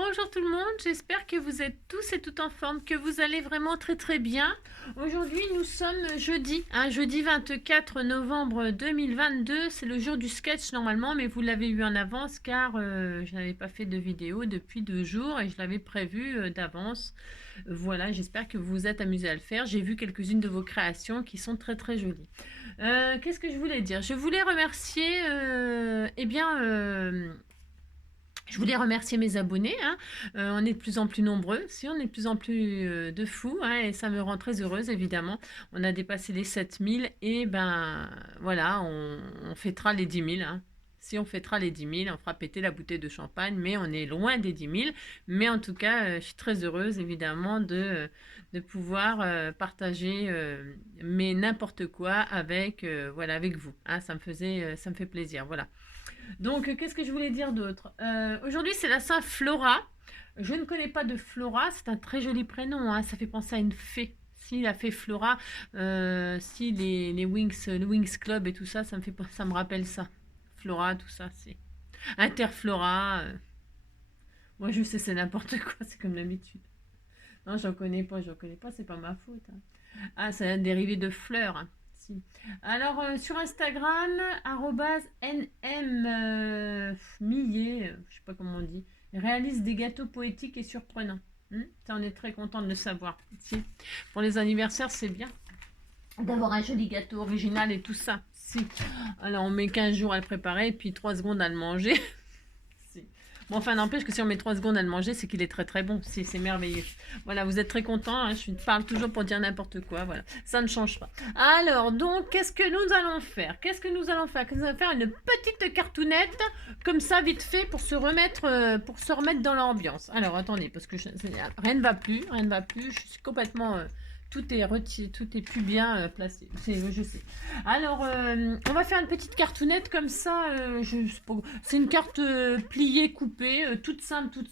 Bonjour tout le monde, j'espère que vous êtes tous et toutes en forme, que vous allez vraiment très très bien. Aujourd'hui nous sommes jeudi, jeudi 24 novembre 2022, c'est le jour du sketch normalement, mais vous l'avez eu en avance car je n'avais pas fait de vidéo depuis 2 jours et je l'avais prévu d'avance. Voilà, j'espère que vous vous êtes amusés à le faire, j'ai vu quelques-unes de vos créations qui sont très très jolies. Qu'est-ce que je voulais dire? Je voulais remercier, je voulais remercier mes abonnés. On est de plus en plus nombreux, si on est de plus en plus de fous, et ça me rend très heureuse évidemment. On a dépassé les 7000 et ben voilà, on fêtera les 10 000. Si on fêtera les 10 000, on fera péter la bouteille de champagne, mais on est loin des 10 000. Mais en tout cas, je suis très heureuse évidemment de pouvoir partager mais n'importe quoi avec, voilà, avec vous. Ça me fait plaisir. Voilà. Donc, qu'est-ce que je voulais dire d'autre? Aujourd'hui, c'est la Saint Flora. Je ne connais pas de Flora, c'est un très joli prénom, ça fait penser à une fée. Si la fée Flora, si les Wings, le Wings Club et tout ça, ça me rappelle ça. Flora, tout ça, c'est Interflora. Moi, je sais, c'est n'importe quoi, c'est comme d'habitude. Non, j'en connais pas, c'est pas ma faute. C'est un dérivé de fleurs. Si. Alors, sur Instagram, @nmmillet, je sais pas comment on dit, réalise des gâteaux poétiques et surprenants. Ça, on est très content de le savoir. Si. Pour les anniversaires, c'est bien d'avoir un joli gâteau original et tout ça. Si. Alors, on met 15 jours à le préparer et puis 3 secondes à le manger. Bon, enfin, n'empêche que si on met 3 secondes à le manger, c'est qu'il est très très bon. C'est merveilleux. Voilà, vous êtes très contents. Je parle toujours pour dire n'importe quoi. Voilà, ça ne change pas. Alors, donc, qu'est-ce que nous allons faire? Nous allons faire une petite cartoonette, comme ça, vite fait, pour se remettre dans l'ambiance. Alors, attendez, parce que rien ne va plus. Je suis complètement... tout est plus bien placé. Je sais. Alors, on va faire une petite cartoonette comme ça. C'est une carte pliée, coupée, toute simple,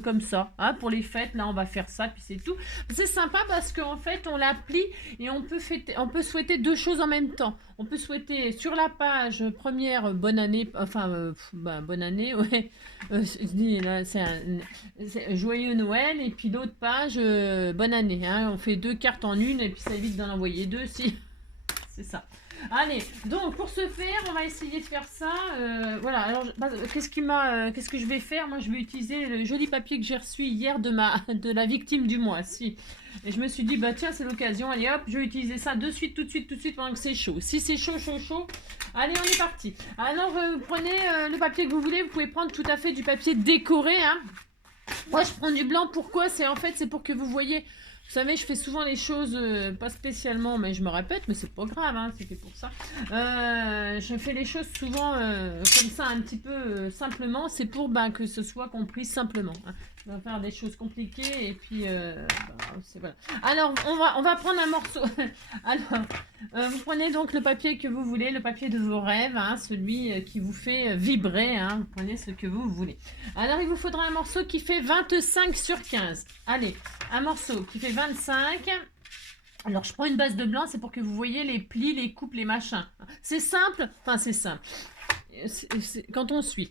comme ça. Pour les fêtes, là, on va faire ça, puis c'est tout. C'est sympa parce qu'en fait, on la plie et on peut souhaiter deux choses en même temps. On peut souhaiter sur la page première bonne année, bonne année, ouais. C'est joyeux Noël et puis l'autre page bonne année. On fait 2 cartes en une et puis ça évite d'en envoyer 2 si c'est ça. Allez, donc pour ce faire, on va essayer de faire ça. Voilà, alors qu'est-ce que je vais faire? Moi, je vais utiliser le joli papier que j'ai reçu hier de la victime du mois. Si. Et je me suis dit, bah tiens, c'est l'occasion. Allez hop, je vais utiliser ça tout de suite, pendant que c'est chaud. Si c'est chaud. Allez, on est parti. Alors, vous prenez le papier que vous voulez. Vous pouvez prendre tout à fait du papier décoré. Moi, je prends du blanc. Pourquoi? C'est pour que vous voyez. Vous savez, je fais souvent les choses, pas spécialement, mais je me répète, mais c'est pas grave, c'était pour ça. Je fais les choses souvent comme ça, un petit peu simplement, c'est pour que ce soit compris simplement. On va faire des choses compliquées et puis c'est voilà. Alors, on va prendre un morceau. Alors, vous prenez donc le papier que vous voulez, le papier de vos rêves, celui qui vous fait vibrer, vous prenez ce que vous voulez. Alors, il vous faudra un morceau qui fait 25 sur 15. Allez, un morceau qui fait 25. Alors, je prends une base de blanc, c'est pour que vous voyez les plis, les coupes, les machins. C'est simple, c'est simple. Quand on suit.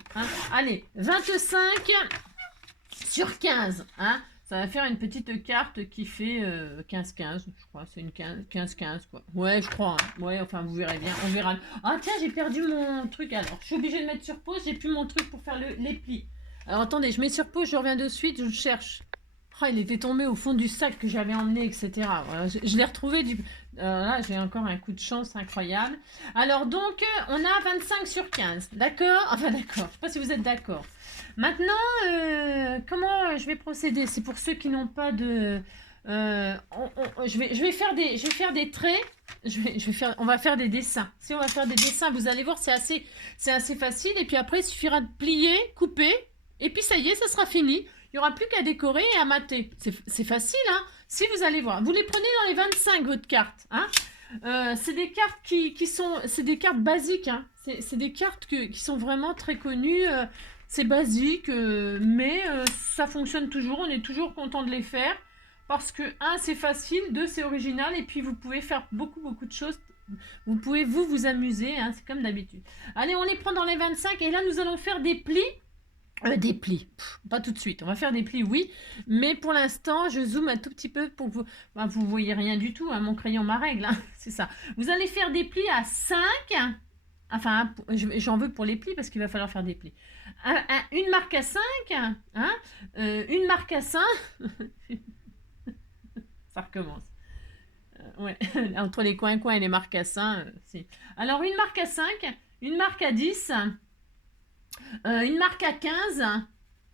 Allez, 25 sur 15. Ça va faire une petite carte qui fait 15-15, je crois. C'est une 15-15, quoi. Ouais, je crois. Ouais, enfin, vous verrez bien. On verra. Ah, tiens, j'ai perdu mon truc, alors. Je suis obligée de mettre sur pause. J'ai plus mon truc pour faire les plis. Alors, attendez, je mets sur pause, je reviens de suite, je le cherche. Il était tombé au fond du sac que j'avais emmené, etc. Voilà, je l'ai retrouvé. Là, j'ai encore un coup de chance incroyable. Alors, donc, on a 25 sur 15. D'accord? Enfin, d'accord. Je ne sais pas si vous êtes d'accord. Maintenant, comment je vais procéder? C'est pour ceux qui n'ont pas de... je vais faire des traits. On va faire des dessins. Si on va faire des dessins, vous allez voir, c'est assez facile. Et puis après, il suffira de plier, couper. Et puis ça y est, ça sera fini. Il n'y aura plus qu'à décorer et à mater. C'est facile, Si vous allez voir. Vous les prenez dans les 25, votre carte. C'est des cartes c'est des cartes basiques. C'est des cartes qui sont vraiment très connues. C'est basique, mais ça fonctionne toujours. On est toujours content de les faire. Parce que, 1, c'est facile. 2, c'est original. Et puis, vous pouvez faire beaucoup de choses. Vous pouvez vous amuser. C'est comme d'habitude. Allez, on les prend dans les 25. Et là, nous allons faire des plis. Des plis. Pas tout de suite. On va faire des plis, oui. Mais pour l'instant, je zoome un tout petit peu pour que vous... Bah, vous voyez rien du tout. Hein, mon crayon, ma règle. Hein, c'est ça. Vous allez faire des plis à 5. Enfin, j'en veux pour les plis parce qu'il va falloir faire des plis. Une marque à 5. Hein, une marque à 5. Ça recommence. Ouais. Entre les coins et les marques à 5. Si. Alors, une marque à 5. Une marque à 10. Une marque à 15.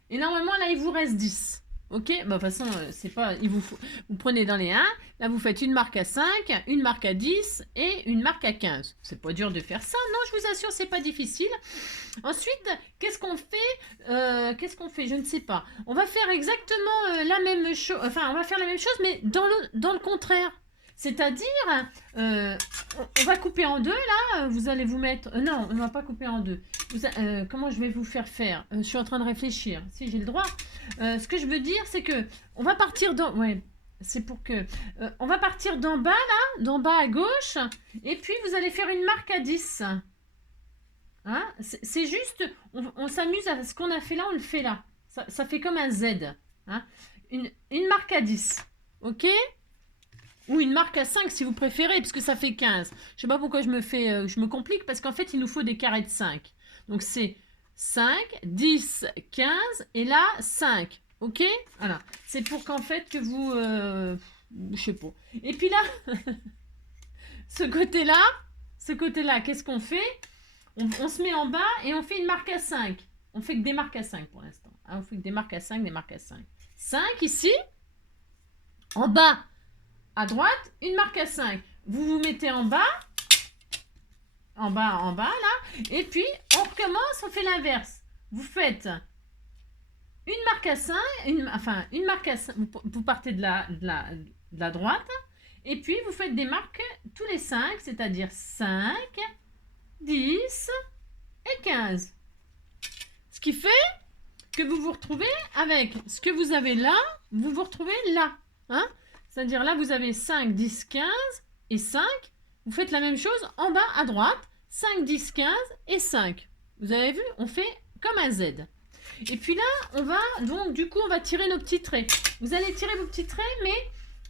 Et normalement, là, il vous reste 10. Ok, bah, de toute façon, c'est pas. Vous prenez dans les 1. Là, vous faites une marque à 5, une marque à 10 et une marque à 15. C'est pas dur de faire ça. Non, je vous assure, c'est pas difficile. Ensuite, qu'est-ce qu'on fait? Je ne sais pas. On va faire exactement la même chose. Enfin, on va faire la même chose, mais dans le contraire. C'est-à-dire, on va couper en deux, là. Vous allez vous mettre... non, on ne va pas couper en deux. Comment je vais vous faire faire? Je suis en train de réfléchir. Si j'ai le droit. Ce que je veux dire, c'est que on va partir dans... Ouais, c'est pour que... on va partir d'en bas, là. D'en bas à gauche. Et puis, vous allez faire une marque à 10. Hein? C'est juste... On s'amuse à ce qu'on a fait là, on le fait là. Ça fait comme un Z. Hein? Une marque à 10. Ok? Ou une marque à 5 si vous préférez, puisque ça fait 15. Je sais pas pourquoi je me complique, parce qu'en fait, il nous faut des carrés de 5. Donc, c'est 5, 10, 15, et là, 5. Ok? Voilà. C'est pour qu'en fait, que vous... je sais pas. Et puis là, ce côté-là, qu'est-ce qu'on fait? On se met en bas et on fait une marque à 5. On fait que des marques à 5 pour l'instant. Hein, on fait que des marques à 5, des marques à 5. 5 ici. En bas. À droite, une marque à 5. Vous vous mettez en bas, là. Et puis, on recommence, on fait l'inverse. Vous faites une marque à 5, une marque à 5. Vous partez de la droite. Et puis, vous faites des marques tous les 5, c'est-à-dire 5, 10 et 15. Ce qui fait que vous vous retrouvez avec ce que vous avez là, vous vous retrouvez là. Hein? C'est-à-dire là, vous avez 5, 10, 15 et 5. Vous faites la même chose en bas à droite. 5, 10, 15 et 5. Vous avez vu? On fait comme un Z. Et puis là, on va tirer nos petits traits. Vous allez tirer vos petits traits, mais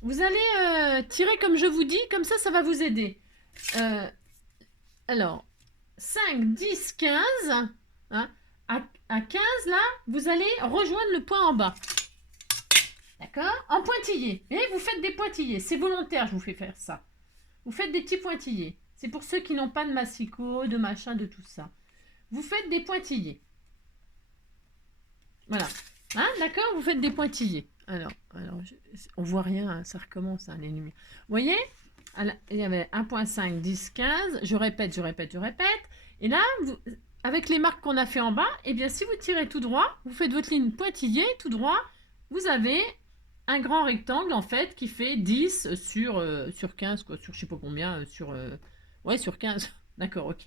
vous allez tirer comme je vous dis. Comme ça va vous aider. Alors, 5, 10, 15. Hein, à 15, là, vous allez rejoindre le point en bas. D'accord? En pointillé. Et vous faites des pointillés. C'est volontaire, je vous fais faire ça. Vous faites des petits pointillés. C'est pour ceux qui n'ont pas de massicot, de machin, de tout ça. Vous faites des pointillés. Voilà. Hein? D'accord? Vous faites des pointillés. Alors on voit rien, hein, ça recommence, hein, les lumières. Vous voyez? Il y avait 1.5, 10, 15. Je répète. Et là, avec les marques qu'on a fait en bas, eh bien, si vous tirez tout droit, vous faites votre ligne pointillée, tout droit, vous avez un grand rectangle, en fait, qui fait 10 sur 15, quoi, sur je sais pas combien, sur 15. D'accord, ok.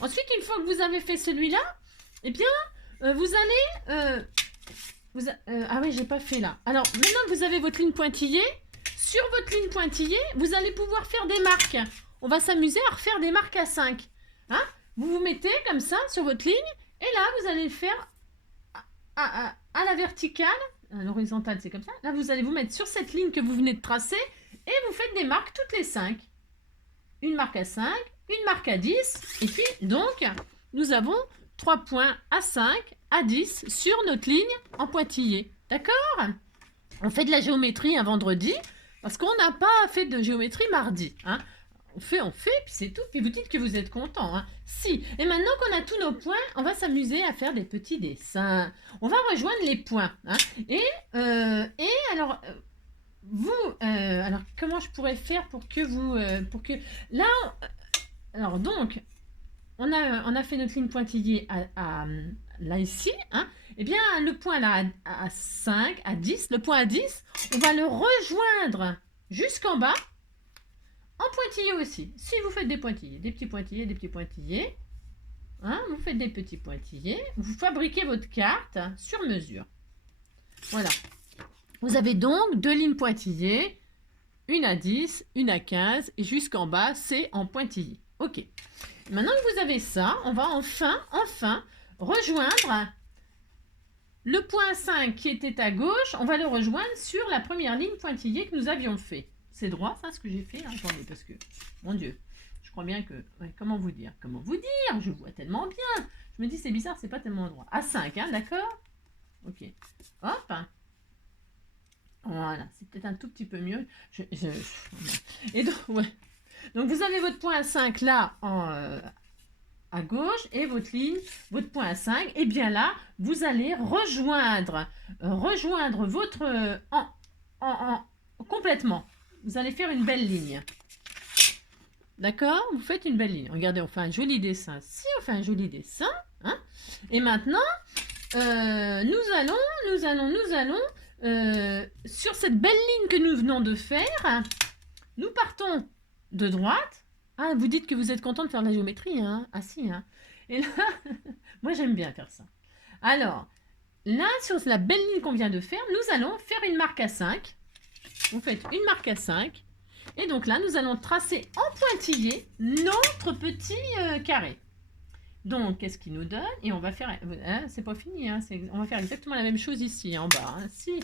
Ensuite, une fois que vous avez fait celui-là, eh bien, vous allez... ah oui, j'ai pas fait là. Alors, maintenant que vous avez votre ligne pointillée, sur votre ligne pointillée, vous allez pouvoir faire des marques. On va s'amuser à refaire des marques à 5. Hein? Vous vous mettez comme ça sur votre ligne, et là, vous allez le faire à la verticale. À l'horizontale, c'est comme ça. Là, vous allez vous mettre sur cette ligne que vous venez de tracer, et vous faites des marques toutes les 5. Une marque à 5, une marque à 10, et puis, donc, nous avons 3 points à 5, à 10 sur notre ligne en pointillé. D'accord? On fait de la géométrie un vendredi, parce qu'on n'a pas fait de géométrie mardi. Hein? On fait, puis c'est tout. Puis vous dites que vous êtes content. Hein? Si. Et maintenant qu'on a tous nos points, on va s'amuser à faire des petits dessins. On va rejoindre les points. Hein? Et alors, alors comment je pourrais faire pour que vous, là, alors donc, on a fait notre ligne pointillée là ici. Hein? Eh bien, le point là à 5, à 10, le point à 10, on va le rejoindre jusqu'en bas. En pointillé aussi. Si vous faites des pointillés, des petits pointillés, hein, vous faites des petits pointillés, vous fabriquez votre carte sur mesure. Voilà. Vous avez donc 2 lignes pointillées, une à 10, une à 15, et jusqu'en bas, c'est en pointillé. Ok. Maintenant que vous avez ça, on va enfin rejoindre le point 5 qui était à gauche, on va le rejoindre sur la première ligne pointillée que nous avions fait. C'est droit, ça, ce que j'ai fait là. Attendez, parce que, mon Dieu, je crois bien que... Ouais, comment vous dire? Comment vous dire? Je vois tellement bien. Je me dis, c'est bizarre, c'est pas tellement droit. À 5, hein, d'accord? Ok. Hop. Voilà, c'est peut-être un tout petit peu mieux. Et donc, ouais. Donc, vous avez votre point 5 là, à gauche, et votre ligne, votre point 5. Et bien là, vous allez rejoindre votre... complètement. Vous allez faire une belle ligne. D'accord? Vous faites une belle ligne. Regardez, on fait un joli dessin. Si on fait un joli dessin, hein, et maintenant, nous allons, sur cette belle ligne que nous venons de faire, nous partons de droite. Ah, vous dites que vous êtes content de faire de la géométrie, hein? Ah si, hein? Et là, moi j'aime bien faire ça. Alors, là, sur la belle ligne qu'on vient de faire, nous allons faire une marque à 5. Vous faites une marque à 5. Et donc là, nous allons tracer en pointillé notre petit carré. Donc, qu'est-ce qu'il nous donne? Et on va faire... Hein, c'est pas fini, hein, on va faire exactement la même chose ici, en bas. Hein, si.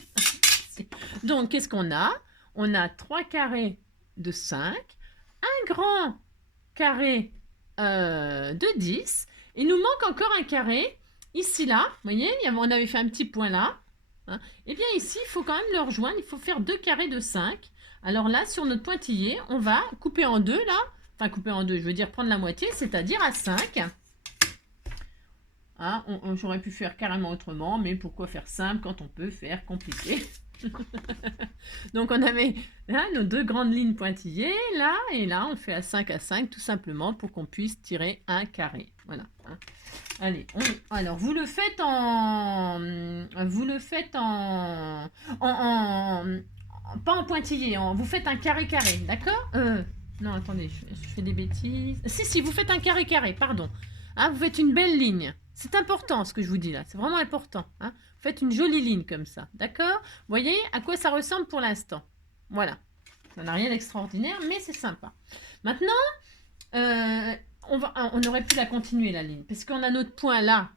Donc, qu'est-ce qu'on a? On a 3 carrés de 5, un grand carré de 10. Il nous manque encore un carré, ici, là. Vous voyez, on avait fait un petit point là. Hein. Et bien ici, il faut quand même le rejoindre. Il faut faire 2 carrés de 5. Alors là, sur notre pointillé, on va couper en deux, là. Enfin, couper en deux, je veux dire prendre la moitié, c'est-à-dire à 5. Hein, j'aurais pu faire carrément autrement, mais pourquoi faire simple quand on peut faire compliqué? Donc, on avait là, nos 2 grandes lignes pointillées, là, et là, on fait à 5 à 5, tout simplement, pour qu'on puisse tirer un carré. Voilà. Hein. Allez, alors, vous le faites pas en pointillé, vous faites un carré-carré, d'accord? Non, attendez, je fais des bêtises. Si, vous faites un carré-carré, pardon. Hein, vous faites une belle ligne. C'est important ce que je vous dis là, c'est vraiment important. Hein. Vous faites une jolie ligne comme ça, d'accord? Vous voyez à quoi ça ressemble pour l'instant. Voilà, ça n'a rien d'extraordinaire, mais c'est sympa. Maintenant, on aurait pu la continuer la ligne, parce qu'on a notre point là,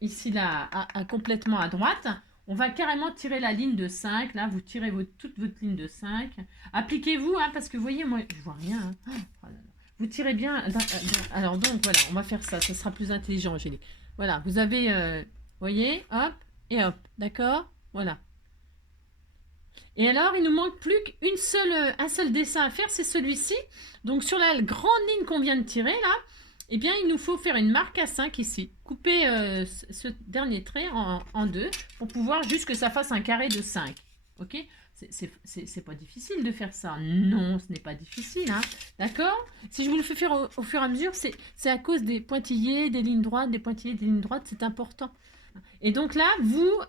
ici là, complètement à droite. On va carrément tirer la ligne de 5. Là, vous tirez toute votre ligne de 5. Appliquez-vous, hein, parce que vous voyez, moi, je vois rien. Hein. Oh là là. Vous tirez bien. Alors, donc, voilà, on va faire ça. Ça sera plus intelligent, Angélique. Voilà, vous avez, vous voyez, hop, et hop, d'accord? Voilà. Et alors, il nous manque plus un seul dessin à faire, c'est celui-ci. Donc, sur la grande ligne qu'on vient de tirer, là, eh bien, il nous faut faire une marque à 5 ici. Couper ce dernier trait en deux pour pouvoir juste que ça fasse un carré de 5. Ok? C'est pas difficile de faire ça. Non, ce n'est pas difficile. Hein. D'accord? Si je vous le fais faire au fur et à mesure, c'est à cause des pointillés, des lignes droites, des pointillés, des lignes droites. C'est important. Et donc là, vous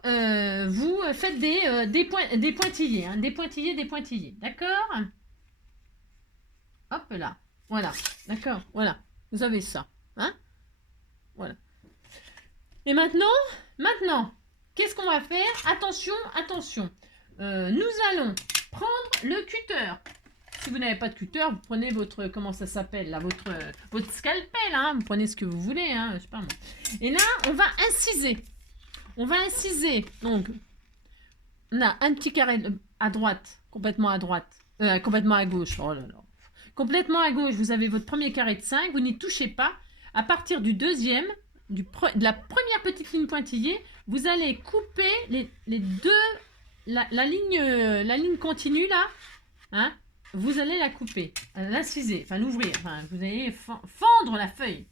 faites des pointillés. Hein, des pointillés. D'accord? Hop là. Voilà. D'accord? Voilà. Vous avez ça. Hein? Voilà. Et maintenant, qu'est-ce qu'on va faire? Attention. Nous allons prendre le cutter. Si vous n'avez pas de cutter, vous prenez votre, comment ça s'appelle là, votre scalpel. Hein? Vous prenez ce que vous voulez. Hein? Je sais pas moi. Et là, on va inciser. Donc, on a un petit carré à droite, complètement à gauche. Oh là là. Complètement à gauche, vous avez votre premier carré de 5, vous n'y touchez pas. À partir du deuxième, de la première petite ligne pointillée, vous allez couper les deux, la ligne continue là, hein, vous allez la couper, l'inciser, enfin l'ouvrir, enfin, vous allez fendre la feuille.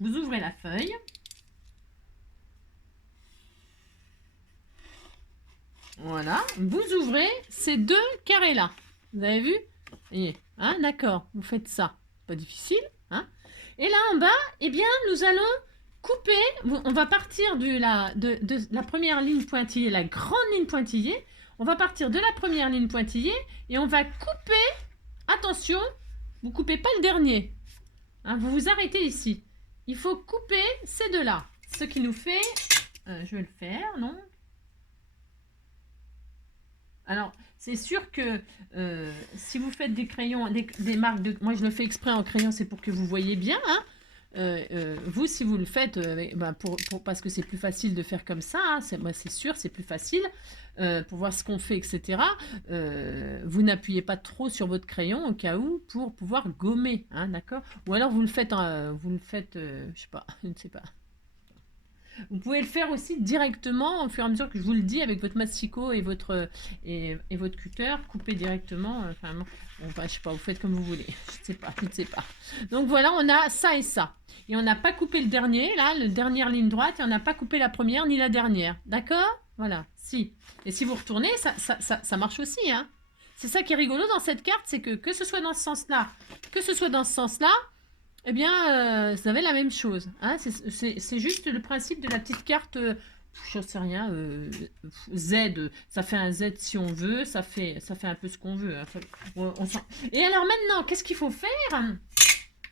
Vous ouvrez la feuille. Voilà, vous ouvrez ces 2 carrés là. Vous avez vu? Et, hein, d'accord, vous faites ça. Pas difficile. Hein. Et là en bas, eh bien, nous allons couper. On va partir de la première ligne pointillée, la grande ligne pointillée. On va partir de la première ligne pointillée et on va couper. Attention, vous coupez pas le dernier. Hein, vous vous arrêtez ici. Il faut couper ces 2 là. Ce qui nous fait... je vais le faire, non? Alors, c'est sûr que si vous faites des crayons, des marques de... Moi, je le fais exprès en crayon, c'est pour que vous voyez bien. Hein. vous, si vous le faites, parce que c'est plus facile de faire comme ça, hein, c'est sûr, c'est plus facile, pour voir ce qu'on fait, etc. Vous n'appuyez pas trop sur votre crayon au cas où pour pouvoir gommer, hein, d'accord? Ou alors vous le faites, je sais pas, je ne sais pas. Vous pouvez le faire aussi directement au fur et à mesure que je vous le dis avec votre massicot et votre cutter, couper directement. Je sais pas, vous faites comme vous voulez. Je ne sais pas. Donc voilà, on a ça et ça. Et on n'a pas coupé le dernier, là, la dernière ligne droite, et on n'a pas coupé la première ni la dernière. D'accord? Voilà, si. Et si vous retournez, ça marche aussi, hein. C'est ça qui est rigolo dans cette carte, c'est que ce soit dans ce sens-là, que ce soit dans ce sens-là, eh bien, vous avez la même chose. Hein, c'est juste le principe de la petite carte, je ne sais rien, Z. Ça fait un Z si on veut, ça fait un peu ce qu'on veut. Hein, et alors maintenant, qu'est-ce qu'il faut faire?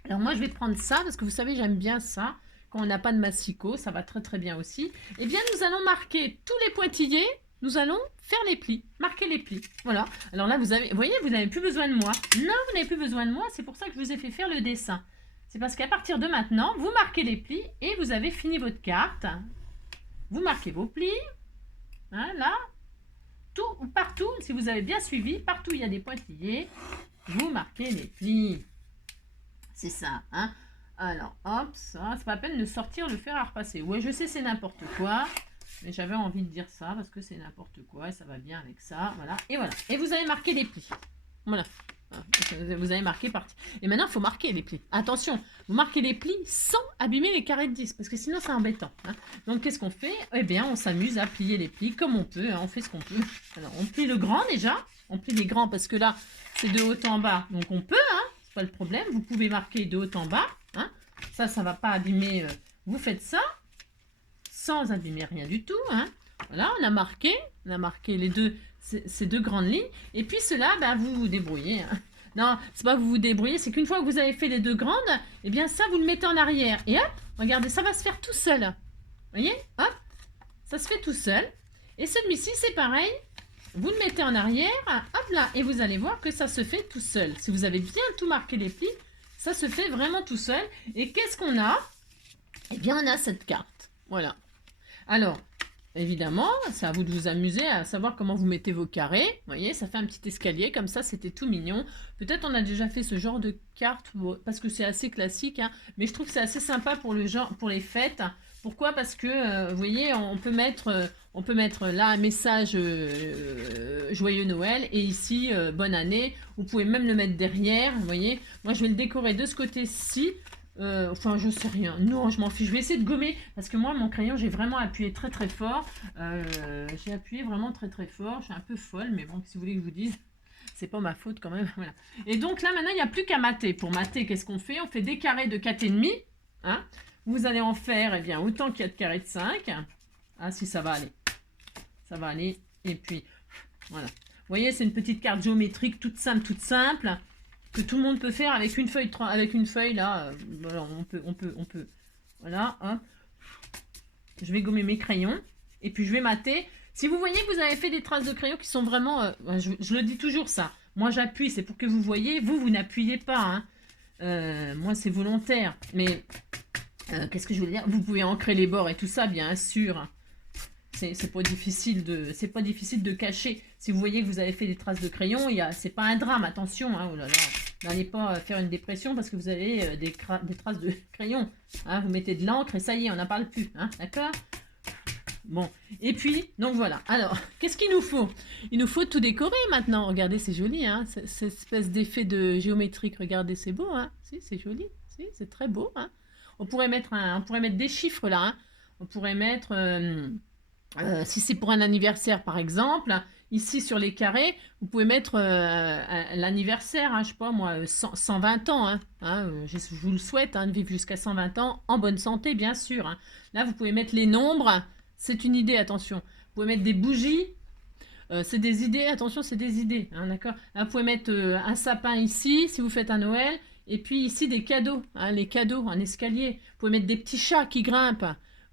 Alors moi, je vais prendre ça, parce que vous savez, j'aime bien ça. Quand on n'a pas de massicot, ça va très très bien aussi. Eh bien, nous allons marquer tous les pointillés. Nous allons faire les plis, marquer les plis. Voilà. Alors là, vous voyez, vous n'avez plus besoin de moi. Non, vous n'avez plus besoin de moi. C'est pour ça que je vous ai fait faire le dessin. C'est parce qu'à partir de maintenant, vous marquez les plis et vous avez fini votre carte. Vous marquez vos plis. Hein, là. Partout, si vous avez bien suivi, partout il y a des pointillés, vous marquez les plis. C'est ça. Hein. Alors, hop, ça, c'est pas la peine de sortir le fer à repasser. Ouais, je sais, c'est n'importe quoi. Mais j'avais envie de dire ça parce que c'est n'importe quoi et ça va bien avec ça. Voilà. Et voilà. Et vous avez marqué les plis. Voilà. Vous avez marqué parti. Et maintenant, il faut marquer les plis. Attention, vous marquez les plis sans abîmer les carrés de 10, parce que sinon, c'est embêtant. Hein. Donc, qu'est-ce qu'on fait? Eh bien, on s'amuse à plier les plis comme on peut. Hein, on fait ce qu'on peut. Alors, on plie le grand déjà. On plie les grands parce que là, c'est de haut en bas. Donc, on peut. Hein, c'est pas le problème. Vous pouvez marquer de haut en bas. Hein. Ça ne va pas abîmer. Vous faites ça sans abîmer rien du tout. Hein. Voilà, on a marqué les deux. Ces deux grandes lignes. Et puis cela, ben, vous vous débrouillez. Hein. Non, c'est pas vous vous débrouillez, c'est qu'une fois que vous avez fait les deux grandes, eh bien ça, vous le mettez en arrière. Et hop, regardez, ça va se faire tout seul. Vous voyez? Hop, ça se fait tout seul. Et celui-ci, c'est pareil. Vous le mettez en arrière, hop là, et vous allez voir que ça se fait tout seul. Si vous avez bien tout marqué les plis, ça se fait vraiment tout seul. Et qu'est-ce qu'on a? Eh bien, on a cette carte. Voilà. Alors, évidemment, c'est à vous de vous amuser à savoir comment vous mettez vos carrés. Vous voyez, ça fait un petit escalier comme ça, c'était tout mignon. Peut-être on a déjà fait ce genre de carte parce que c'est assez classique, hein, mais je trouve que c'est assez sympa pour les fêtes. Pourquoi? Parce que, vous voyez, on peut mettre là un message Joyeux Noël et ici Bonne année. Vous pouvez même le mettre derrière, vous voyez. Moi, je vais le décorer de ce côté-ci. Enfin, je sais rien. Non, je m'en fiche. Je vais essayer de gommer parce que moi, mon crayon, j'ai vraiment appuyé très très fort. J'ai appuyé vraiment très très fort. Je suis un peu folle, mais bon, si vous voulez que je vous dise, c'est pas ma faute quand même. Voilà. Et donc là, maintenant, il n'y a plus qu'à mater. Pour mater, qu'est-ce qu'on fait? On fait des carrés de 4,5. Hein, vous allez en faire, eh bien, autant qu'il y a de carrés de 5. Ah, si ça va aller. Ça va aller. Et puis, voilà. Vous voyez, c'est une petite carte géométrique toute simple, que tout le monde peut faire avec une feuille là, on peut. Voilà, hop. Je vais gommer mes crayons et puis je vais mater. Si vous voyez que vous avez fait des traces de crayon qui sont vraiment, je le dis toujours ça. Moi j'appuie, c'est pour que vous voyez. Vous n'appuyez pas. Hein. Moi c'est volontaire. Mais qu'est-ce que je veux dire? Vous pouvez ancrer les bords et tout ça, bien sûr. C'est pas difficile de cacher. Si vous voyez que vous avez fait des traces de crayon, c'est pas un drame, attention. Hein, oh là là, n'allez pas faire une dépression parce que vous avez des traces de crayon. Hein, vous mettez de l'encre et ça y est, on n'en parle plus. Hein, d'accord? Bon, et puis, donc voilà. Alors, qu'est-ce qu'il nous faut? Il nous faut tout décorer maintenant. Regardez, c'est joli, hein, cette espèce d'effet de géométrique. Regardez, c'est beau, hein. Si, c'est joli. Si, c'est très beau, hein. On pourrait mettre des chiffres là. Hein. On pourrait mettre... si c'est pour un anniversaire par exemple, ici sur les carrés, vous pouvez mettre l'anniversaire, hein, je sais pas moi, 120 ans, hein, je vous le souhaite, hein, de vivre jusqu'à 120 ans, en bonne santé bien sûr. Hein. Là vous pouvez mettre les nombres, c'est une idée, attention. Vous pouvez mettre des bougies, c'est des idées, attention c'est des idées, hein, d'accord. Là vous pouvez mettre un sapin ici, si vous faites un Noël, et puis ici des cadeaux, hein, les cadeaux, un escalier. Vous pouvez mettre des petits chats qui grimpent.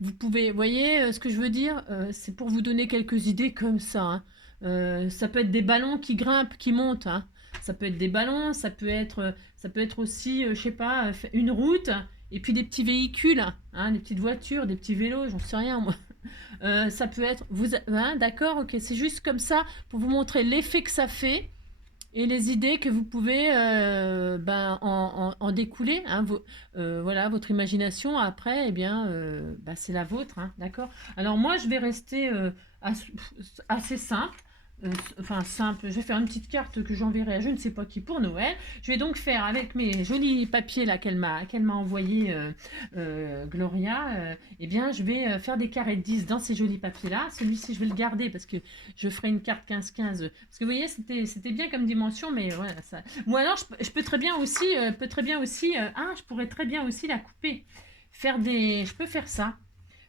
Vous pouvez, voyez ce que je veux dire, c'est pour vous donner quelques idées comme ça. Hein. Ça peut être des ballons qui grimpent, qui montent. Hein. Ça peut être des ballons, ça peut être aussi, je sais pas, une route. Et puis des petits véhicules, hein, des petites voitures, des petits vélos, j'en sais rien moi. Ça peut être, hein, d'accord, ok, c'est juste comme ça pour vous montrer l'effet que ça fait et les idées que vous pouvez en découler. Hein, voilà, votre imagination après, eh bien, c'est la vôtre, hein, d'accord. Alors moi, je vais rester assez simple. Enfin simple, je vais faire une petite carte que j'enverrai à je ne sais pas qui pour Noël. Je vais donc faire avec mes jolis papiers là qu'elle m'a envoyé Gloria, eh bien je vais faire des carrés de 10 dans ces jolis papiers là. Celui-ci je vais le garder parce que je ferai une carte 15-15 parce que vous voyez c'était bien comme dimension, mais voilà ça. Ou alors je peux très bien aussi je pourrais très bien aussi la couper, je peux faire ça,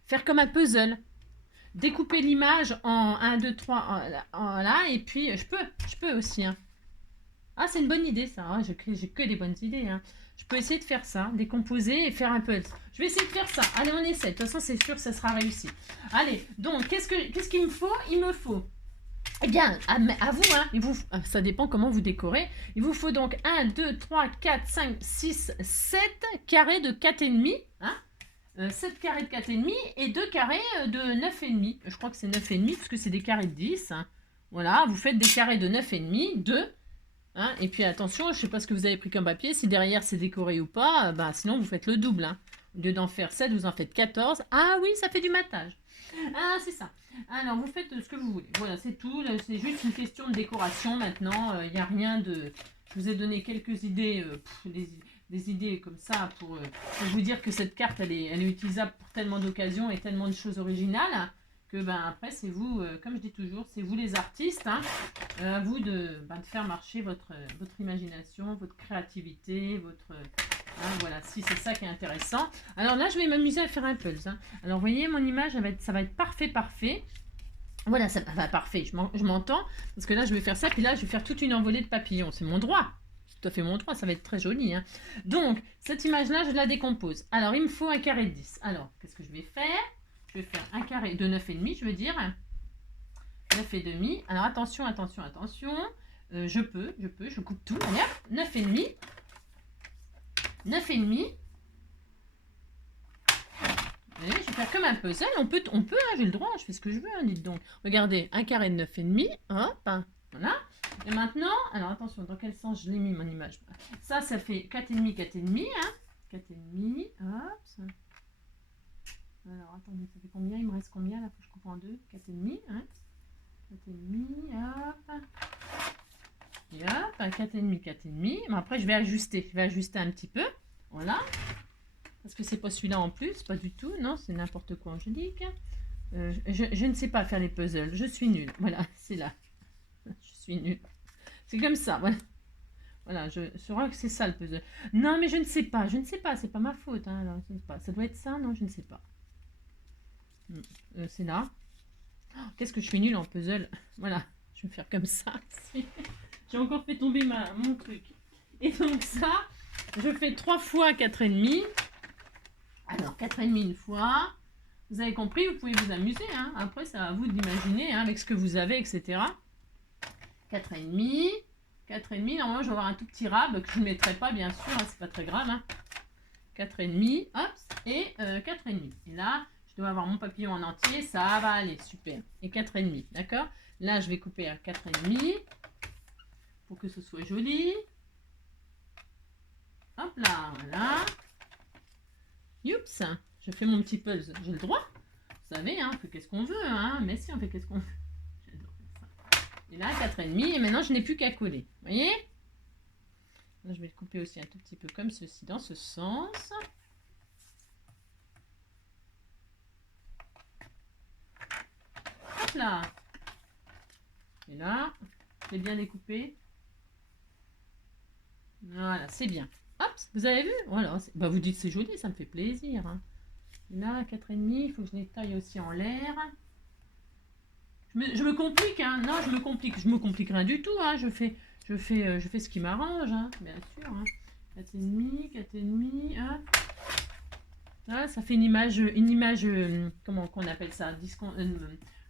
faire comme un puzzle, découper l'image en 1, 2, 3 là, et puis je peux aussi. Hein. Ah, c'est une bonne idée ça, hein. J'ai que des bonnes idées. Hein. Je peux essayer de faire ça, décomposer et faire un puzzle. Je vais essayer de faire ça. Allez, on essaie. De toute façon, c'est sûr que ça sera réussi. Allez, donc, qu'est-ce qu'il me faut? Il me faut, eh bien, à vous, hein, ça dépend comment vous décorez. Il vous faut donc 1, 2, 3, 4, 5, 6, 7 carrés de 4,5. Hein. 7 carrés de 4,5 et 2 carrés de 9,5. Je crois que c'est 9,5 parce que c'est des carrés de 10. Hein. Voilà, vous faites des carrés de 9,5, 2. Hein, et puis attention, je ne sais pas ce que vous avez pris comme papier, si derrière c'est décoré ou pas, sinon vous faites le double. Hein. Au lieu d'en faire 7, vous en faites 14. Ah oui, ça fait du matage. Ah, c'est ça. Alors, vous faites ce que vous voulez. Voilà, c'est tout. C'est juste une question de décoration maintenant. Il n'y a rien de... Je vous ai donné quelques idées, des idées comme ça pour vous dire que cette carte, elle est utilisable pour tellement d'occasions et tellement de choses originales que après, c'est vous, comme je dis toujours, c'est vous les artistes. Hein, à vous de faire marcher votre imagination, votre créativité, votre... voilà, si c'est ça qui est intéressant. Alors là, je vais m'amuser à faire un puzzle. Hein. Alors, vous voyez, mon image, ça va être parfait. Voilà, ça va parfait, je m'entends. Parce que là, je vais faire ça, puis là, je vais faire toute une envolée de papillons. C'est mon droit. C'est tout à fait mon droit, ça va être très joli. Hein. Donc, cette image-là, je la décompose. Alors, il me faut un carré de 10. Alors, qu'est-ce que je vais faire? Je vais faire un carré de 9,5, je veux dire. 9,5. Alors, attention. Je coupe tout. 9,5. 9,5. Je vais faire comme un puzzle. On peut, hein, j'ai le droit, je fais ce que je veux, hein, dites donc. Regardez, un carré de 9,5. Hop, voilà. Et maintenant, alors attention, dans quel sens je l'ai mis mon image? Ça fait 4,5, 4,5. Hein. 4,5. Hop. Ça. Alors, attendez, ça fait combien? Il me reste combien là? Faut que je coupe en deux. 4,5. Hein. 4,5. Hop. Et hop, 4,5, 4,5. Mais après, je vais ajuster. Je vais ajuster un petit peu. Voilà. Parce que c'est pas celui-là en plus, pas du tout. Non, c'est n'importe quoi, Angélique. Je ne sais pas faire les puzzles. Je suis nulle. Voilà, c'est là. Je suis nulle. C'est comme ça, voilà. Voilà, je crois que c'est ça le puzzle. Non, mais je ne sais pas. C'est pas ma faute. Hein, alors, je ne sais pas. Ça doit être ça, non, je ne sais pas. C'est là. Oh, qu'est-ce que je suis nulle en puzzle. Voilà, je vais faire comme ça. J'ai encore fait tomber mon truc. Et donc ça, je fais 3 fois 4,5. Alors, 4,5 une fois. Vous avez compris, vous pouvez vous amuser. Hein. Après, c'est à vous d'imaginer hein, avec ce que vous avez, etc. 4,5. 4,5. Normalement, je vais avoir un tout petit rab que je ne mettrai pas, bien sûr. Hein, c'est pas très grave. Hein. 4,5. Hop. Et 4,5. Et là, je dois avoir mon papillon en entier. Ça va aller. Super. Et 4,5. D'accord? Là, je vais couper à 4,5 pour que ce soit joli. Hop là. Voilà. Youps, je fais mon petit puzzle. J'ai le droit. Vous savez, hein, on fait qu'est-ce qu'on veut. Hein. Mais si, on fait qu'est-ce qu'on veut. J'adore faire ça. Et là, 4,5. Et maintenant, je n'ai plus qu'à coller. Vous voyez? Là, je vais le couper aussi un tout petit peu comme ceci, dans ce sens. Hop là. Et là, je vais bien découper. Voilà, c'est bien. Hop, vous avez vu? Voilà, vous dites c'est joli, ça me fait plaisir. Hein. Là, 4,5, il faut que je les taille aussi en l'air. Je me complique, hein. Non, je me complique rien du tout. Hein. Je fais ce qui m'arrange, hein. Bien sûr. Hein. 4,5, 4,5. Hein. Voilà, ça fait une image, comment qu'on appelle ça?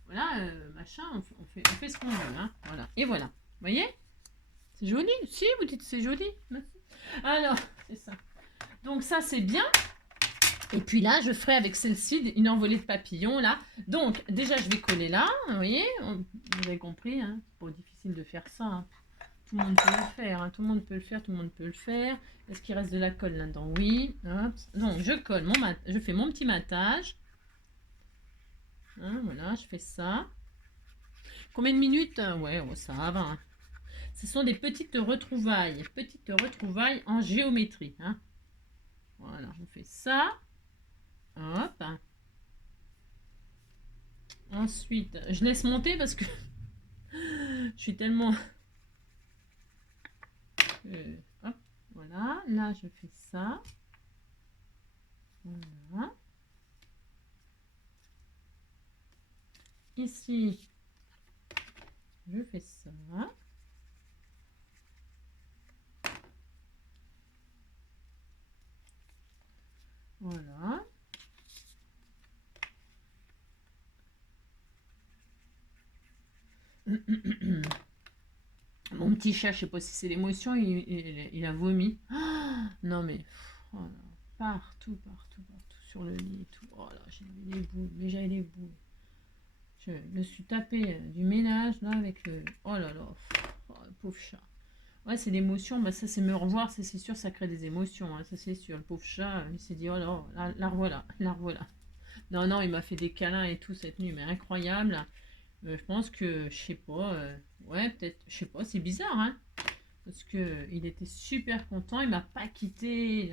Voilà, machin, on fait ce qu'on veut. Hein. Voilà. Et voilà. Vous voyez? C'est joli. Si, vous dites c'est joli. Merci. Alors, c'est ça. Donc ça, c'est bien. Et puis là, je ferai avec celle-ci une envolée de papillons, là. Donc, déjà, je vais coller là, vous voyez, vous avez compris, hein, c'est pas difficile de faire ça, hein. Tout le monde peut le faire, hein. Tout le monde peut le faire, tout le monde peut le faire. Est-ce qu'il reste de la colle là-dedans? Oui. Hop. Donc, je colle, je fais mon petit matage. Hein, voilà, je fais ça. Combien de minutes? Ouais, oh, ça va, hein. Ce sont des petites retrouvailles en géométrie, hein. Voilà, on fait ça. Hop. Ensuite, je laisse monter parce que je suis tellement... hop, voilà. Là, je fais ça. Voilà. Ici, je fais ça. Voilà. Mon petit chat, je sais pas si c'est l'émotion, il a vomi. Oh, non mais, oh là, partout sur le lit et tout. Oh là, j'ai les boules, mais j'avais les boules. Je me suis tapé du ménage là avec le... Oh là là, oh, le pauvre chat. Ouais, c'est l'émotion, bah ça c'est me revoir, c'est sûr, ça crée des émotions, hein, ça c'est sûr. Le pauvre chat, il s'est dit, oh là, la revoilà, la revoilà. Non, non, il m'a fait des câlins et tout cette nuit, mais incroyable. Je pense que, je sais pas, ouais, peut-être, je sais pas, c'est bizarre, hein, parce que il était super content, il m'a pas quitté,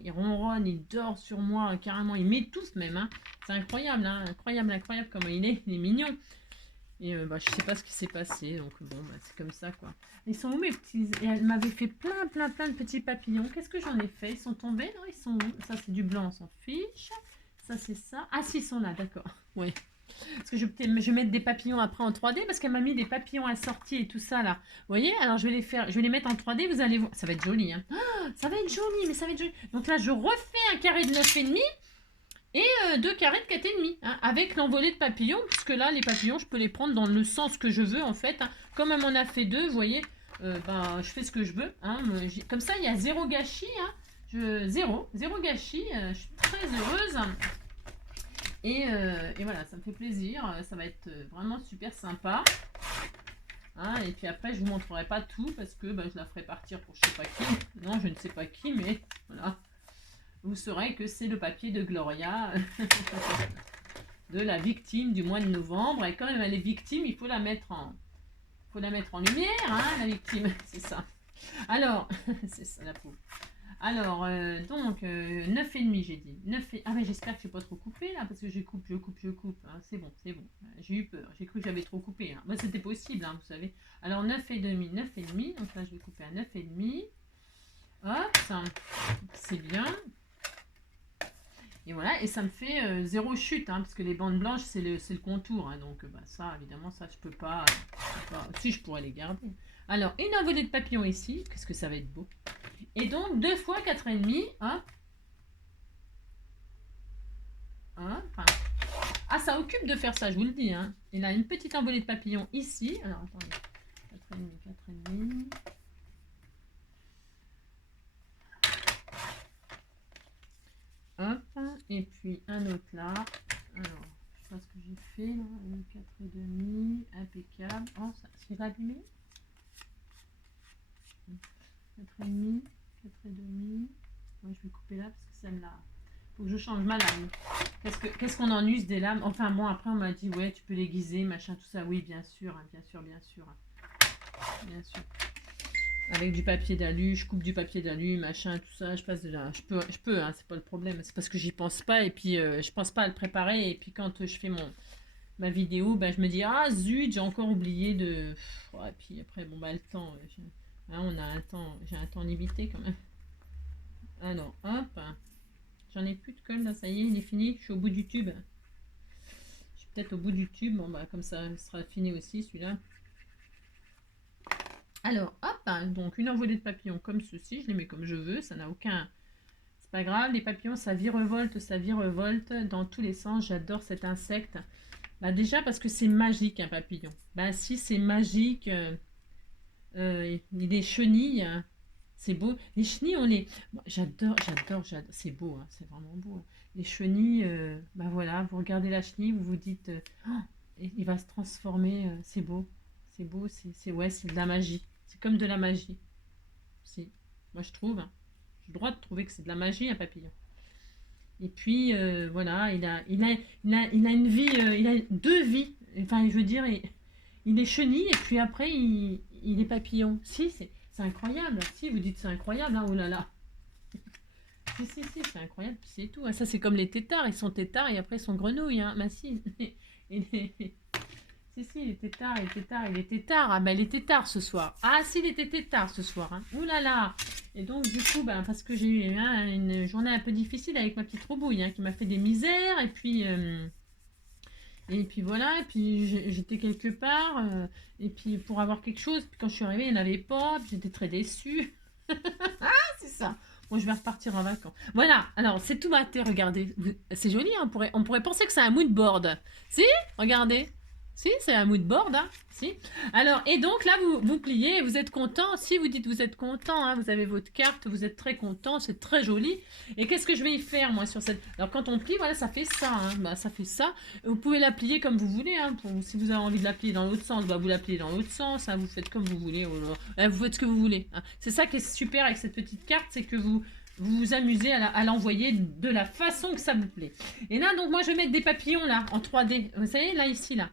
il ronronne, il dort sur moi, carrément, il m'étouffe même, hein. C'est incroyable, hein, incroyable, incroyable comment il est mignon. Et bah, je sais pas ce qui s'est passé, donc bon, bah, c'est comme ça, quoi. Ils sont où mes petits... Et elle m'avait fait plein de petits papillons. Qu'est-ce que j'en ai fait? Ils sont tombés? Non, ils sont où? Ça, c'est du blanc, on s'en fiche. Ça, c'est ça. Ah, si, ils sont là, d'accord. Ouais. Parce que je vais mettre des papillons après en 3D, parce qu'elle m'a mis des papillons assortis et tout ça, là. Vous voyez? Alors, je vais les mettre en 3D, vous allez voir. Ça va être joli, hein. Ah, ça va être joli, mais ça va être joli. Donc là, je refais un carré de 9,5. Et 2 carrés de 4,5, hein, avec l'envolée de papillons, puisque là, les papillons, je peux les prendre dans le sens que je veux, en fait. Hein. Comme elle m'en a fait 2, vous voyez, ben, je fais ce que je veux. Hein, comme ça, il y a zéro gâchis. Hein, zéro gâchis. Je suis très heureuse. Et voilà, ça me fait plaisir. Ça va être vraiment super sympa. Hein, et puis après, je vous montrerai pas tout, parce que ben, je la ferai partir pour je sais pas qui. Non, je ne sais pas qui, mais voilà. Vous saurez que c'est le papier de Gloria, de la victime du mois de novembre. Et quand même elle est victime, il faut la mettre en lumière, hein, la victime, c'est ça. Alors, c'est ça la pauvre. Alors, donc, 9,5 j'ai dit. 9 et... Ah mais j'espère que je n'ai pas trop coupé là, parce que je coupe. Hein. C'est bon. J'ai eu peur, j'ai cru que j'avais trop coupé. Hein. Moi, c'était possible, hein, vous savez. Alors, 9,5. Donc là, je vais couper à 9,5. Hop, ça, c'est bien. Et voilà, et ça me fait zéro chute, hein, parce que les bandes blanches, c'est le contour. Hein, donc, bah, ça, évidemment, ça, je peux pas. Si, je pourrais les garder. Alors, une envolée de papillons ici. Qu'est-ce que ça va être beau. Et donc, 2 fois 4,5. Hop. Hop. Ah, ça occupe de faire ça, je vous le dis. Hein. Et là, une petite envolée de papillons ici. Alors, attendez. 4,5. Hop, et puis un autre là. Alors, je sais pas ce que j'ai fait là. 4,5, impeccable. Oh, ça, c'est abîmé. 4,5, 4,5. Ouais, je vais couper là parce que celle-là, faut que je change ma lame. Qu'est-ce qu'on en use des lames? Enfin bon, après on m'a dit ouais, tu peux l'aiguiser, machin, tout ça. Oui, bien sûr, hein, bien sûr. Bien sûr. Avec du papier d'alu, je coupe du papier d'alu, machin, tout ça, je passe de là. Je peux, hein, c'est pas le problème. C'est parce que j'y pense pas et puis je pense pas à le préparer. Et puis quand je fais ma vidéo, ben, je me dis, ah zut, j'ai encore oublié de... Oh, et puis après, bon, bah le temps, hein, j'ai un temps limité quand même. Alors, hop, j'en ai plus de colle là, ça y est, il est fini, je suis au bout du tube. Je suis peut-être au bout du tube, bon, bah comme ça, sera fini aussi celui-là. Alors, hop, donc une envolée de papillons comme ceci, je les mets comme je veux, ça n'a aucun... C'est pas grave, les papillons, ça virevolte dans tous les sens, j'adore cet insecte. Bah déjà parce que c'est magique un papillon. Bah si, c'est magique, les chenilles, c'est beau. Les chenilles, on les... Bon, j'adore, c'est beau, hein, c'est vraiment beau. Hein. les chenilles, bah voilà, vous regardez la chenille, vous vous dites, oh, il va se transformer, c'est beau, ouais, c'est de la magie. C'est comme de la magie. Si, moi je trouve, hein. J'ai le droit de trouver que c'est de la magie, un papillon. Et puis, voilà, il a une vie, il a deux vies. Enfin, je veux dire, il est chenille et puis après, il est papillon. Si, c'est incroyable. Si, vous dites c'est incroyable, hein, oh là là. Si, c'est incroyable, c'est tout. Ah, ça, c'est comme les têtards. Ils sont têtards et après, ils sont grenouilles. Hein. Bah, si. Si, il était tard, il était tard. Ah, ben, il était tard ce soir. Ah, si, il était tard ce soir. Hein. Ouh là là. Et donc, du coup, ben, parce que j'ai eu une journée un peu difficile avec ma petite roubouille, hein, qui m'a fait des misères. Et puis voilà. Et puis, j'étais quelque part. Et puis, pour avoir quelque chose. Puis, quand je suis arrivée, il n'y en avait pas. Puis, j'étais très déçue. C'est ça. Bon, je vais repartir en vacances. Voilà. Alors, c'est tout maté. Regardez. C'est joli. Hein, on pourrait penser que c'est un mood board. Si, regardez. Si, c'est un mood board, hein. Si. Alors, et donc là, vous pliez, vous êtes content. Si vous dites vous êtes content, hein, vous avez votre carte, vous êtes très content, c'est très joli. Et qu'est-ce que je vais y faire, moi, sur cette... Alors, quand on plie, voilà, ça fait ça. Hein. Bah, ça fait ça. Vous pouvez la plier comme vous voulez. Hein, si vous avez envie de la plier dans l'autre sens, bah, vous la pliez dans l'autre sens. Hein, vous faites comme vous voulez. Vous faites ce que vous voulez. Hein. C'est ça qui est super avec cette petite carte, c'est que vous vous amusez à l'envoyer de la façon que ça vous plaît. Et là, donc, moi, je vais mettre des papillons, là, en 3D. Vous savez, là, ici, là.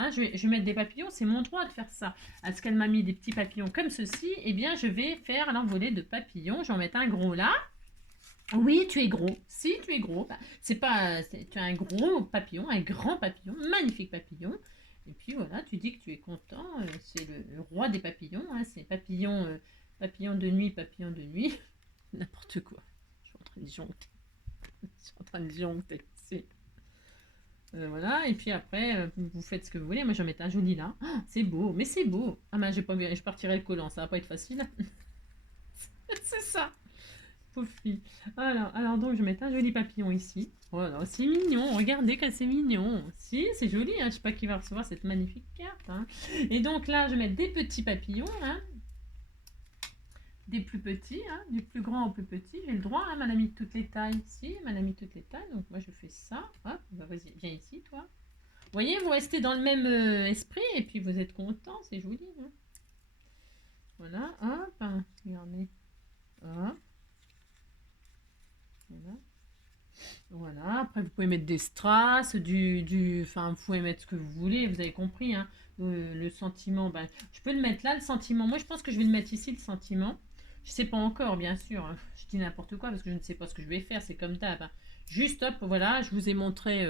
Hein, je vais mettre des papillons, c'est mon droit de faire ça. Est-ce qu'elle m'a mis des petits papillons comme ceci? Eh bien, je vais faire l'envolée de papillons. Je vais en mettre un gros là. Oui, tu es gros. Si, tu es gros. Bah, tu as un gros papillon, un grand papillon, magnifique papillon. Et puis voilà, tu dis que tu es content. C'est le roi des papillons. Hein, c'est papillon de nuit, papillon de nuit. N'importe quoi. Je suis en train de jonter. Je suis en train de jonter. Voilà, et puis après, vous faites ce que vous voulez. Moi, je vais mettre un joli là. Oh, c'est beau, mais c'est beau. Ah, ben, je partirai le collant, ça va pas être facile. C'est ça. Pauvre fille. Alors, donc, je vais mettre un joli papillon ici. Voilà, c'est mignon. Regardez comme c'est mignon. Si, c'est joli. Hein. Je sais pas qui va recevoir cette magnifique carte. Hein. Et donc là, je vais mettre des petits papillons. Hein. Des plus petits, hein, du plus grand au plus petit. J'ai le droit, hein, madame, de toutes les tailles. Si, madame, de toutes les tailles. Donc, moi, je fais ça. Hop, bah, vas-y, viens ici, toi. Vous voyez, vous restez dans le même esprit et puis vous êtes content. C'est joli. Hein. Voilà, hop, hein, regardez. Hop. Voilà. Voilà, après vous pouvez mettre des strass, enfin vous pouvez mettre ce que vous voulez, vous avez compris, hein. Le sentiment, ben, je peux le mettre là, le sentiment. Moi je pense que je vais le mettre ici, le sentiment. Je sais pas encore, bien sûr, hein. Je dis n'importe quoi parce que je ne sais pas ce que je vais faire, c'est comme d'hab. Hein. Juste, hop, voilà, je vous ai montré,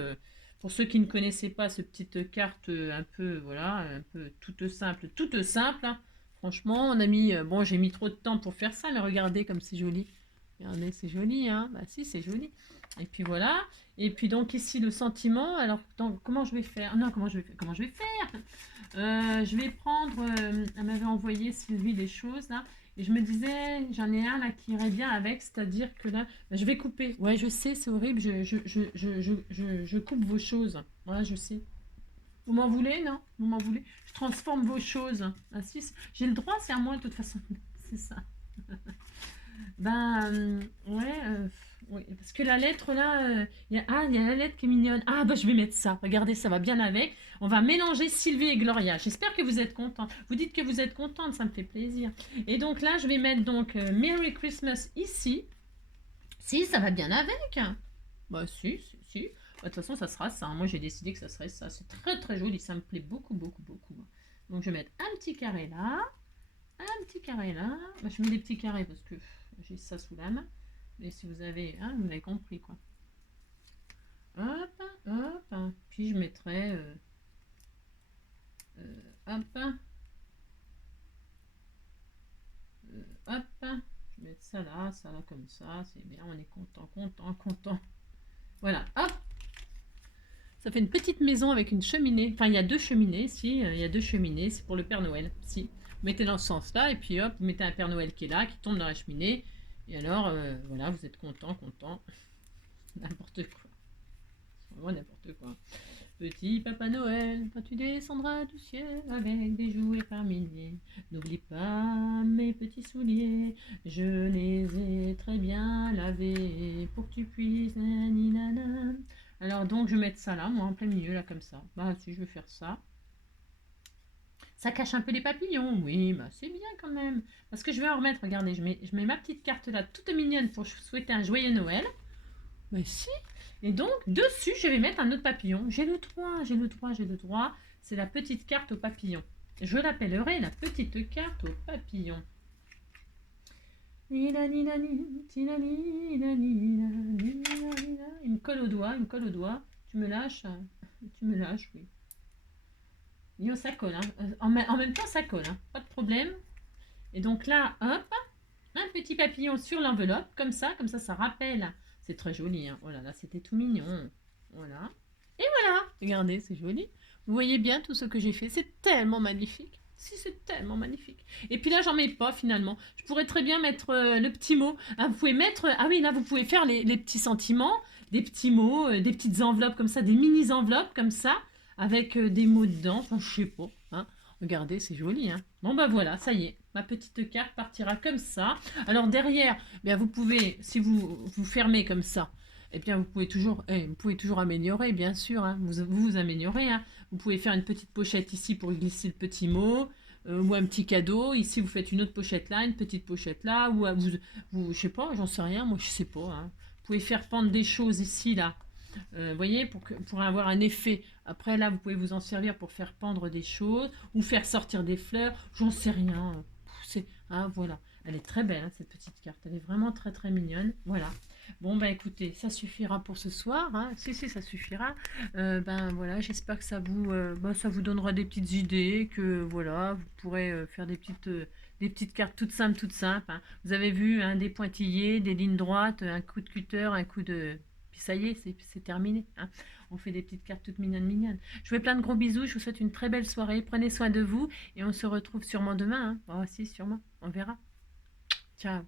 pour ceux qui ne connaissaient pas cette petite carte un peu, voilà, un peu toute simple, hein. Franchement, on a mis, bon j'ai mis trop de temps pour faire ça, mais regardez comme c'est joli. Regardez, c'est joli, hein. Bah si, c'est joli. Et puis voilà. Et puis donc ici le sentiment. Alors comment je vais faire? Non, comment je vais faire? Je vais prendre. Elle m'avait envoyé Sylvie des choses là. Et je me disais, j'en ai un là qui irait bien avec, c'est-à-dire que là, bah, je vais couper. Ouais, je sais, c'est horrible. Je coupe vos choses. Voilà, je sais. Vous m'en voulez, non? Vous m'en voulez? Je transforme vos choses. Ah si, j'ai le droit, c'est à moi de toute façon. C'est ça. Ben, ouais, oui, parce que la lettre là, il y a la lettre qui est mignonne. Ah, bah je vais mettre ça. Regardez, ça va bien avec. On va mélanger Sylvie et Gloria. J'espère que vous êtes contente. Vous dites que vous êtes contente, ça me fait plaisir. Et donc là, je vais mettre donc Merry Christmas ici. Si, ça va bien avec. Bah si. Bah, de toute façon, ça sera ça. Moi, j'ai décidé que ça serait ça. C'est très très joli. Ça me plaît beaucoup. Donc, je vais mettre un petit carré là. Un petit carré là. Bah, je mets des petits carrés parce que j'ai ça sous la main. Mais si vous avez, hein, vous avez compris quoi. Hop. Puis je mettrai, hop. Hop. Je vais mettre ça là comme ça. C'est bien, on est content. Voilà, hop. Ça fait une petite maison avec une cheminée. Enfin, il y a deux cheminées, si. Il y a deux cheminées, c'est pour le Père Noël, si. Vous mettez dans ce sens-là, et puis hop, vous mettez un Père Noël qui est là, qui tombe dans la cheminée. Et alors, voilà, vous êtes content. N'importe quoi. C'est vraiment n'importe quoi. Petit Papa Noël, quand tu descendras du ciel avec des jouets par milliers, n'oublie pas mes petits souliers, je les ai très bien lavés pour que tu puisses... naninana. Alors donc je vais mettre ça là, moi en plein milieu là comme ça. Bah si je vais faire ça. Ça cache un peu les papillons, oui, bah c'est bien quand même. Parce que je vais en remettre, regardez, je mets ma petite carte là toute mignonne pour souhaiter un joyeux Noël. Mais si. Et donc, dessus, je vais mettre un autre papillon. J'ai le droit, j'ai le droit, j'ai le droit. C'est la petite carte au papillon. Je l'appellerai la petite carte au papillon. Il me colle au doigt, il me colle au doigt. Tu me lâches? Tu me lâches, oui. Yo, ça colle, hein. En même temps, ça colle, hein. Pas de problème. Et donc là, hop, un petit papillon sur l'enveloppe, comme ça, ça rappelle. C'est très joli, hein. Oh là là, c'était tout mignon. Voilà. Et voilà, regardez, c'est joli. Vous voyez bien tout ce que j'ai fait, c'est tellement magnifique. Si, c'est tellement magnifique. Et puis là, j'en mets pas finalement. Je pourrais très bien mettre le petit mot. Ah, vous pouvez mettre. Ah oui, là, vous pouvez faire les petits sentiments, des petits mots, des petites enveloppes comme ça, des mini enveloppes comme ça, avec des mots dedans. Enfin, je sais pas. Hein. Regardez, c'est joli. Hein. Bon, bah voilà, ça y est. Ma petite carte partira comme ça. Alors derrière, bien, vous pouvez, si vous fermez comme ça, eh bien, vous pouvez toujours améliorer, bien sûr. Hein. Vous améliorez. Hein. Vous pouvez faire une petite pochette ici pour glisser le petit mot, ou un petit cadeau. Ici, vous faites une autre pochette là, une petite pochette là, ou je sais pas, j'en sais rien. Moi, je sais pas. Hein. Vous pouvez faire pendre des choses ici, là. Vous voyez, pour avoir un effet. Après, là, vous pouvez vous en servir pour faire pendre des choses, ou faire sortir des fleurs. J'en sais rien. Hein, voilà. Elle est très belle, hein, cette petite carte. Elle est vraiment très, très mignonne. Voilà. Bon, ben écoutez, ça suffira pour ce soir. Hein. Si, ça suffira. Ben voilà, j'espère que ça vous donnera des petites idées, que voilà, vous pourrez faire des petites cartes toutes simples, Hein. Vous avez vu, hein, des pointillés, des lignes droites, un coup de cutter, un coup de... Puis ça y est, c'est terminé. Hein. On fait des petites cartes toutes mignonnes. Je vous fais plein de gros bisous. Je vous souhaite une très belle soirée. Prenez soin de vous et on se retrouve sûrement demain. Hein. Oh, si, sûrement. On verra. Ciao.